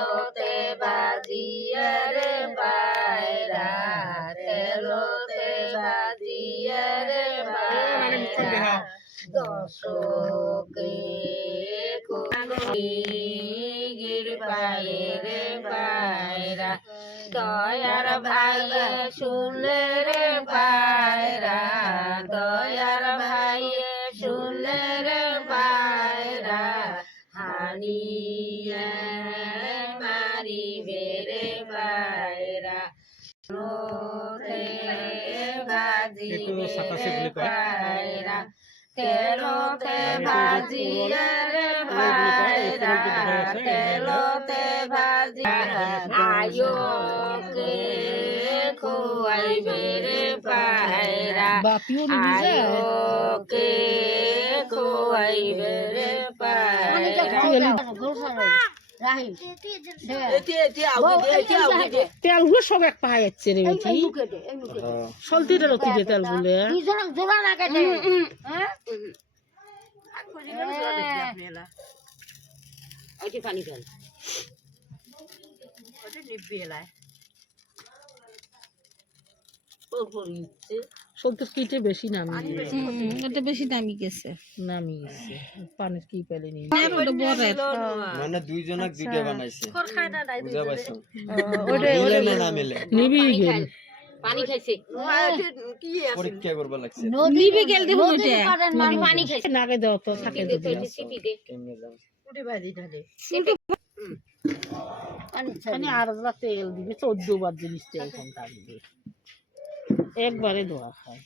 তেলোতে ভাজিয়ে রে পায়রা তেলোতে ভাজিয়ে রে পায়রা দশকে গির পায়ে রে পায়রা দয়ার ভাইয়ে শুনলে রে পায়রা দয়ার ভাইয়ে শুনলে রে পায়রা হানিয়ে মারিবে রে পায়রা লোতে ভাজিয়ে পায়রা তেলোতে ভাজিয়ে রে পায়রা তেলোতে ভাজিয়ে আয়োকে খুয়াইবে রে পায়রা আয়োকে খুয়াইবে রে পায়রা তেলগুলো সব এক পায়ে যাচ্ছে রে সলতিটা রতি যে তেলগুলো পানি ফেল সলতে কিটে বেশি নামি ওটা বেশি দামি গেছে নামি গেছে পানির কি পেলেনি মানে দুইজনক দুইটা বানাইছে বুঝা পাইছো নিবি গেল পানি খাইছে পরীক্ষা করবা লাগছে নিবি গেল দেখো ওইটা পানি খাইছে নাকে দাও তো থাকে দিবি সিপি দে কেমনে দাও মানে আর তেল দিবি 14 বার জিনিস তেল কোনটা দিবি একবারে দোয়া খায়